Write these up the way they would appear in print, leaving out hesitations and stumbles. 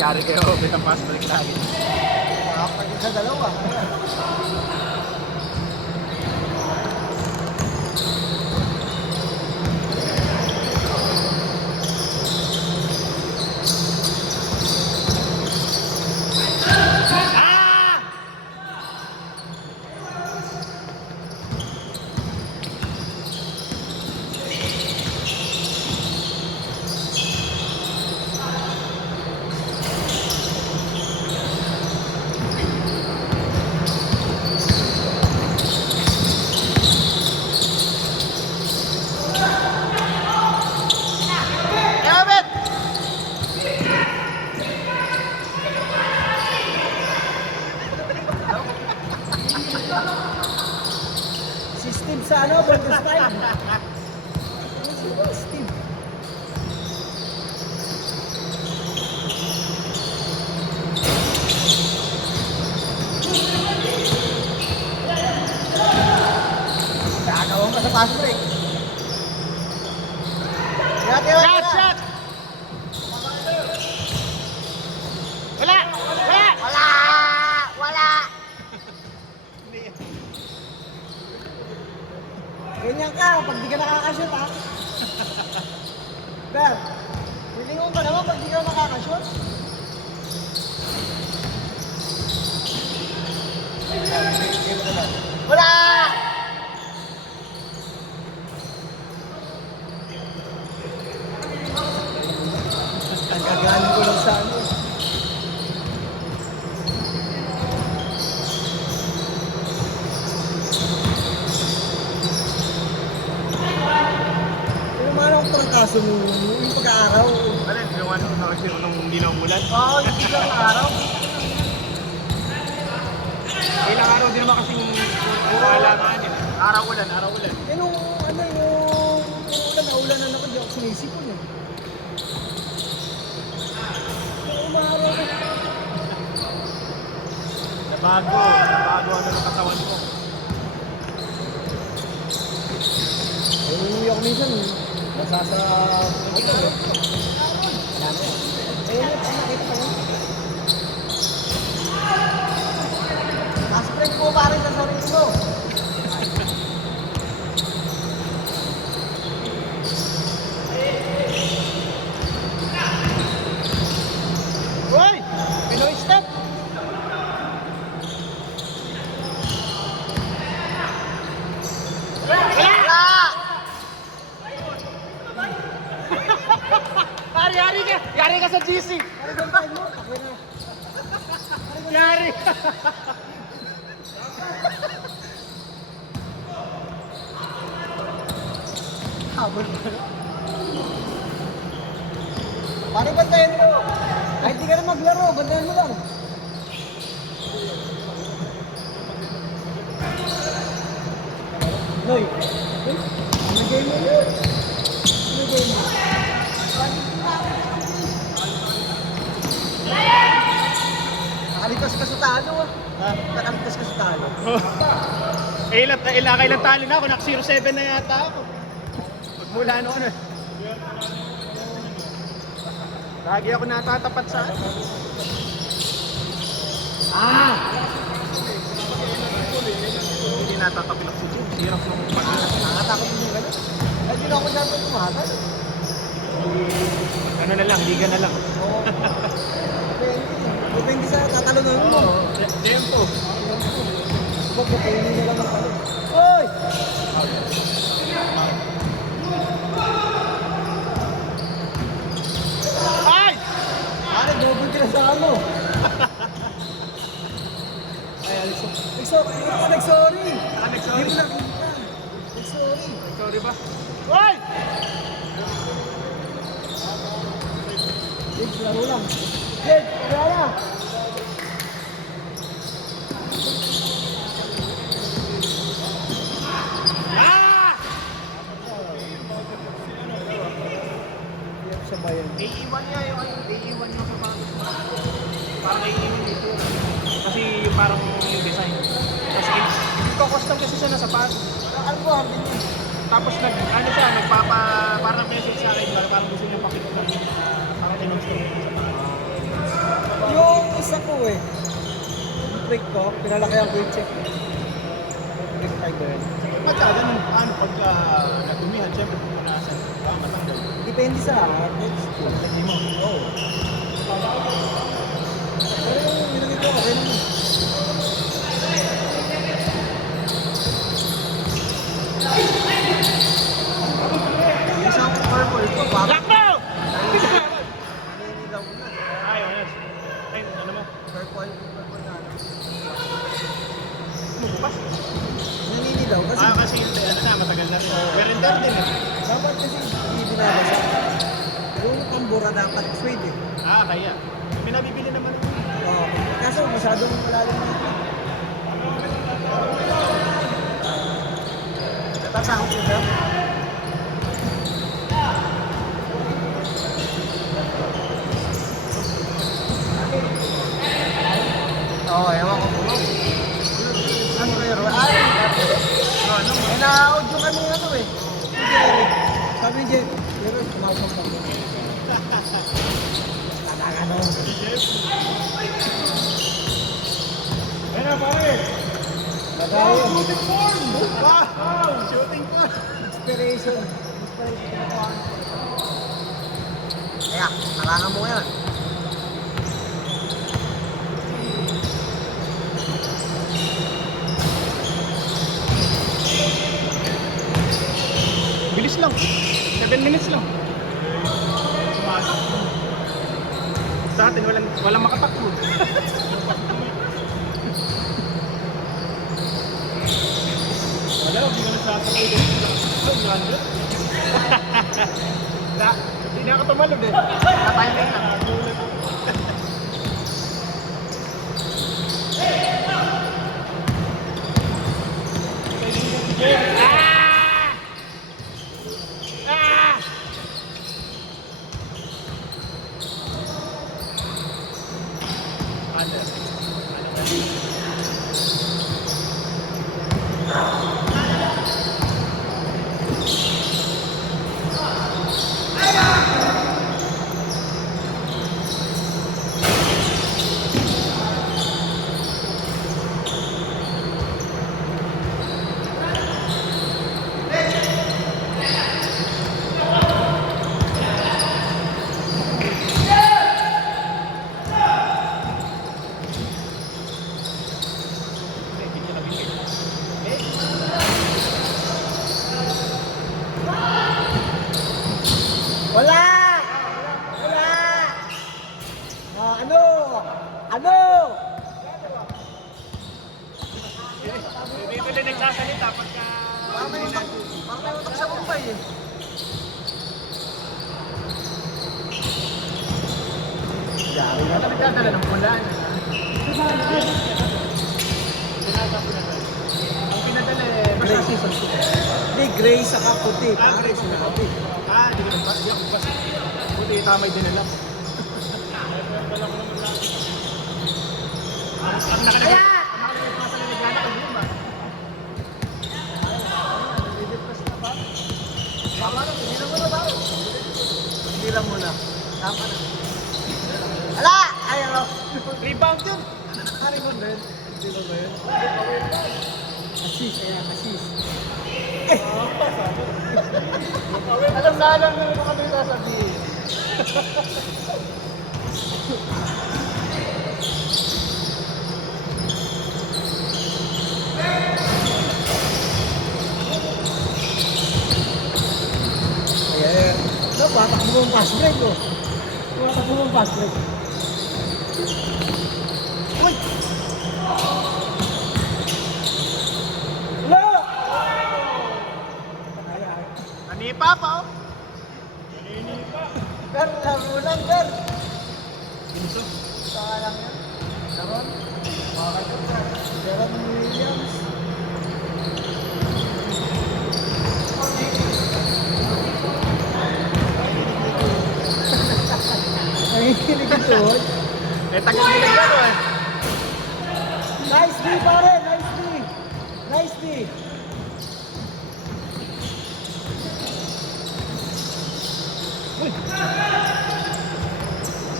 Yari kayo, bitang pass balik lagi. Makapagin sa dalawa. Si Steve sa ano, Boldenstein. Si Steve. Gagawin ka sa pass break. Shot, shot! Wala! Wala! Wala! Wala! Ganyan ka, pag di ka nakakashoot ha. Ber, pwede mo ba naman pag di ka nakakashoot? Wala! Ang gagaling ko lang sa ano. Pero mahal akong trangkaso mo, yung pag-aaraw. Alin, yung ano, nung hindi na umulan. Oo, hindi lang araw. Ilang araw din naman kasing puro alaman eh. Araw-ulan, araw-ulan. Eh nung ano, yung ulan-ulan ako, di ako sinisipon eh. Nung umaraw ko. Nabago ano ng katawan ko. Eh, umuwi ako minsan, nasa sa motor eh. Ano yan? Eh, yun, nakita ko. Aspect po pa rin sa sarili ko. Uy! Pinoy step! Wala! Yari ka sa GC! Ano ba tayo mo? Ako na. Yari! Habol pa na. Paano bantayan mo? Kahit di ka na maglaro, bantayan mo lang. Noy, ano game mo yun? Ano game mo? Nakalipas ka sa talo ah. Nakalipas ka sa talo. Kailan talo na ako, nak 0-7 na yata ako. Magmula noon eh. Lagi ako natatapat sa ano. Hindi natatapilak si Jim. Hirap nung pag-alas. Nakakatakot mo yung gano'n. Ay, di na ako dyan tumagal. Ano na lang, liga na lang. Oo. Depende. Depende sa tatalon mo. Tempo. Huwag mo kayo na lang ang talo. Oy! Ay! Ano, double ka na sa ano? Ay, Alex. Nag-sorry. Nag-sorry. Hindi mo nakita. Nag-sorry. Sorry ba? Ay! Jake, laro lang. Jake, kaya na. Ah! Hirap sa bayan. Naiiwan niya yung ano, naiiwan niya sa parang naiiwan dito. Kasi yung parang yung design. Kasi custom kasi siya nasa pad. Ano ba, hardin yun? Tapos parang message sa akin, parang gusto niya pakita ng parang demonstrate sa pad. eh. Yung brake ko, pinalakihan ko yung check. Brake fiber. Pagka ganun, paano pagka natumihan, siyempre pupunasan. Baka matanggal. Depende sa brakes ko. Hindi mo. Oo. Pero yung nilagay ko, okay naman. Isang purple ko, bakit? Lakbo! Naninilaw na. Ayaw na. Ay, ano mo? Purple na. Bukas. Naninilaw kasi Kasi yung ano na, matagal na rin. Pero in din eh. dapat kasi hindi binabasa. Yung pambura dapat suede eh. Kaya. Pinabibili naman ito. Oo. Kaso masyadong malalim na ito. Natasakot ko ba? Oo, ewan ko po. Ano kayo? Ay, na-audio kami ano eh. Sabi ni Jeff, pero tumawag pa ko. Ano? Ayun na pare. Lagayan. Shooting form! Wow! Shooting form! Inspiration. Inspiration ko ano. Kaya, halangan mo yan. Bilis lang. 7 minutes lang. Sa atin, walang makatakbo. Wala, hindi ka nagsasakay din. Ang ganda. Hindi na ako tumalog eh. Katiming lang. Wala! Wala! Ano? Ano? Dito din nagsasalita pagka... Baka may utak sa Mumbai eh. Gari na. Nagdadala ng pulan. Ang pinadala eh, basta season 2. Hindi, gray saka puti. Gray sila kape. Hindi ka nagpa. Hindi ako basta. Buti tamay din alam. Ang nakalagay. Kaya! Ang nakalagay pa sa nilagyan ko din ba? Nadidepress na ba? Tama na, hindi lang muna ba? Hindi lang muna. Tama na. Ala! Ay, ano? Rebound yun! Ano mo din? Hindi mo ba yun? Assist, kaya assist. Alam na kami sasabihin. Ayan. No, patak mo ang fast break ko. Patak mo ang fast break. Uy! Wala! Nanipa pa oh! Ber, laro lang, Ber. Pinso. Saka lang yan. Daron? Bakit yun, Ber? Daron Williams. Nangikinig ito, oy. Eh, tagal nilagyan oh eh. Nice D, pare! Nice D! Nice D! Uy!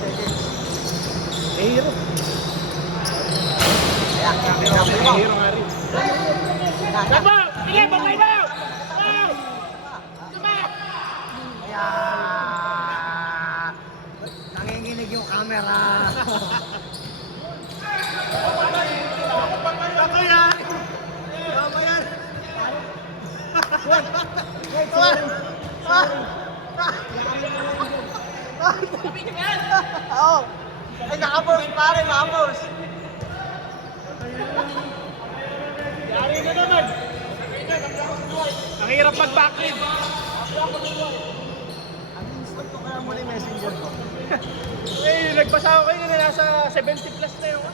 Seconds. Eh, hirap. Hero nga rin. Gabo! Sige, babay mo! Wow! Ayan! Nanginginig yung camera. Ako yan! Tama yan! Oo. Ay, nakapos pare, nakapos. Yari na naman! Ang hirap mag-backlead. Ang instant ko kaya muna yung messenger ko. Eh, nagbasa ako kayo na nasa 70 plus na yung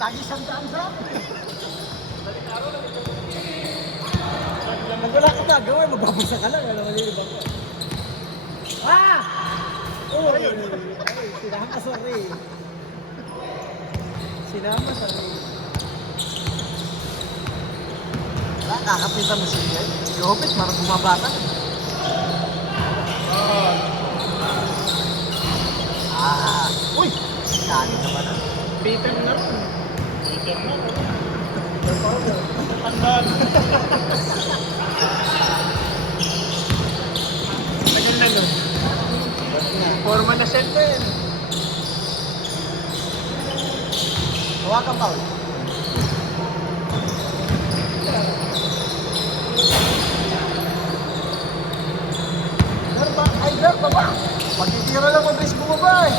Tagi siyang daan sa Pag wala ka gagawin, magbabasa ka lang. Ano malilibang ko. Ah! Oh, sinama, sorry. Sinama, sorry. Wala, kakapitan mo siya. Yopit, marang bumabata. Ah! Uy! Sali naman ah. Peter na rin. Tandaan. Tagal na nun. Forma na set na yan. Hawakan, Paul. Garba, ay garba ba? Pagtitira lang mabilis bumaba eh.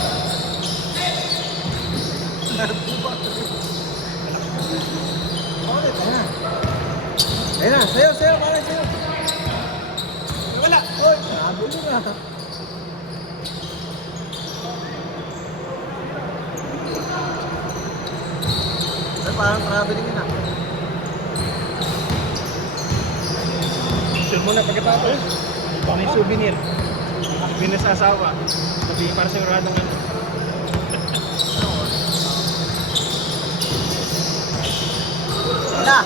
Ayun na, sayo, pare, sayo. Wala. Uy, nabuli na. Ay, parang traveling yun ah. Sure muna pagkatapos. May souvenir. Souvenir sa asawa. Sabi para sa uradong ano. Wala.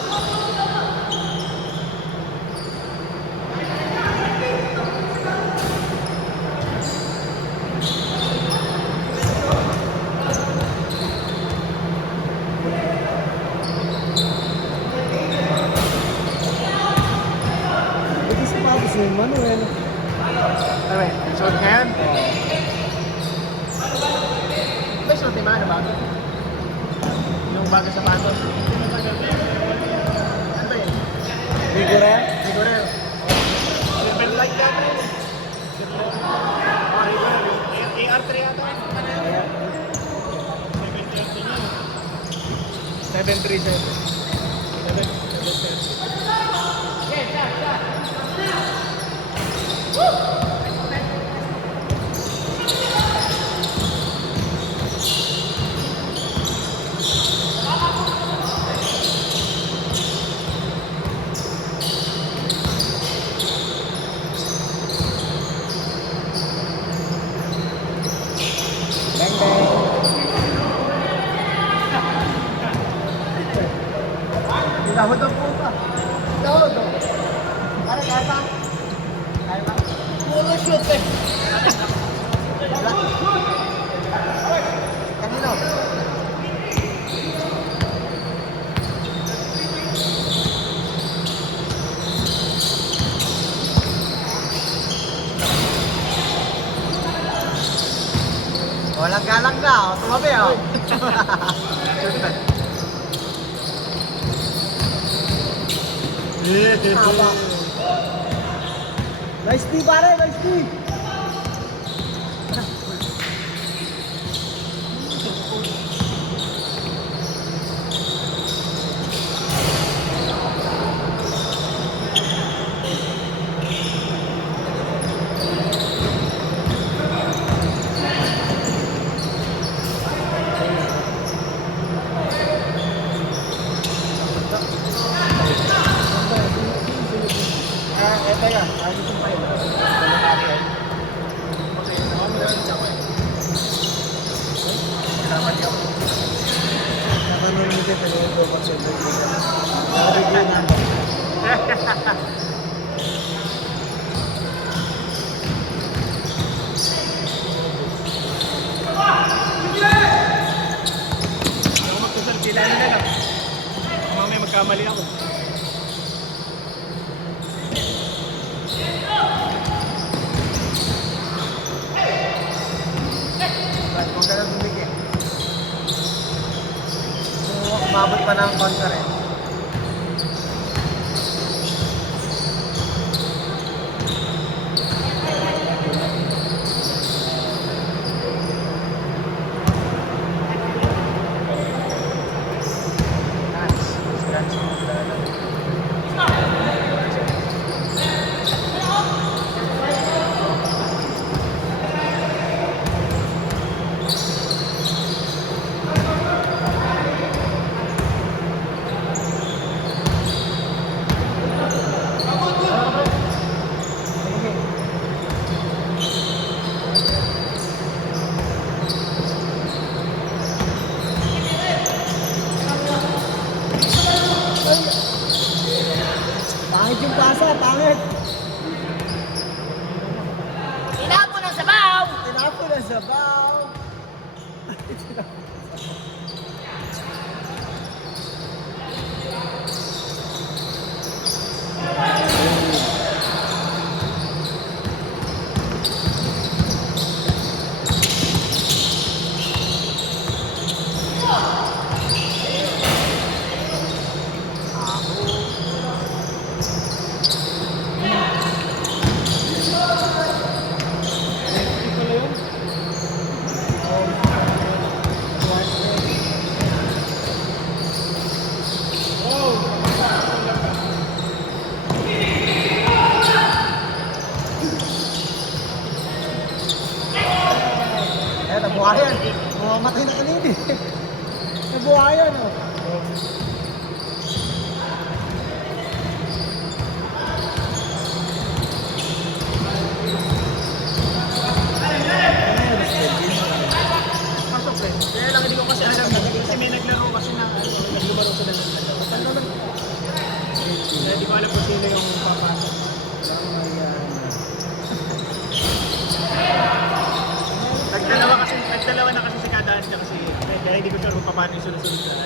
Ito sa Pabos na yung Manuel. Sabi, suot nga yan. May suot ni Mano bago? Yung bago sa patos. Ano ba yun? Vigorel? Sigurel. Silver light yan. AR3 yata. 737. Bang bang. Dahod ang puta. Dahod oh. Pare, kaya ba? Kaya ba? Puro shoot eh. Kanino? Walang galang na, oh. Tumabi, oh. Haba. Nice tea, pare, nice tea. Ito yan. Ayos yung payo. Napanood mo din, panood ko pag sa vlog. Nakabigyan namin. Kung magkusalpila na lang. Mamaya nagkamali ako. Ba't huwag ka na bumigay? So, umabot pa ng kontra rin. Nice. Scratch mo talaga. Pangit yung pasa, pangit. Tinapon ang sabaw! Tinapon ang sabaw. Hindi pala yun. Eh, nabuhayan. Mamamatay na kanina eh. Nabuhayan oh. Pasok eh. Kaya lang hindi ko kasi alam. Kasi may naglaro kasi na naglumaro sila ng dalawa. Ano lang? Kaya hindi ko alam kung sino yung papasok. Nagdalawa na kasi si Kadaan siya kasi kaya hindi ko sure kung paano yung sunod-sunod na.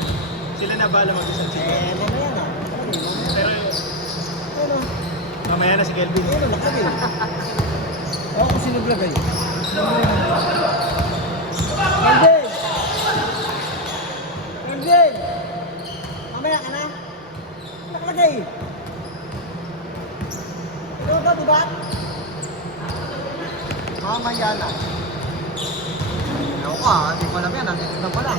Sila na bala mag-isang sila. Eh, mamaya na. Pero Ano? mamaya na si Kelvin. Ano, lakabi. Oo, kung sino blagay. Hindi! Hindi! Mamaya ka na. Nakalagay. Ano ba, diba? Mamaya na. Ano ka, hindi ko alam yan. Nandito na pala.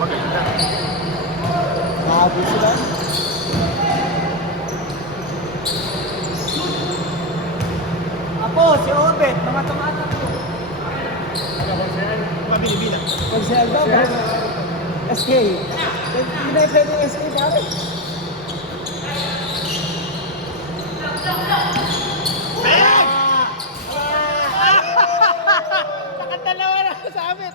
Maganda. Bago sila. Ako, si Obet, mga tumata ko. Mabili-bilang. Pag si Alba, SK. Hindi na pwede SK pare. Nakadalawa na sa amin.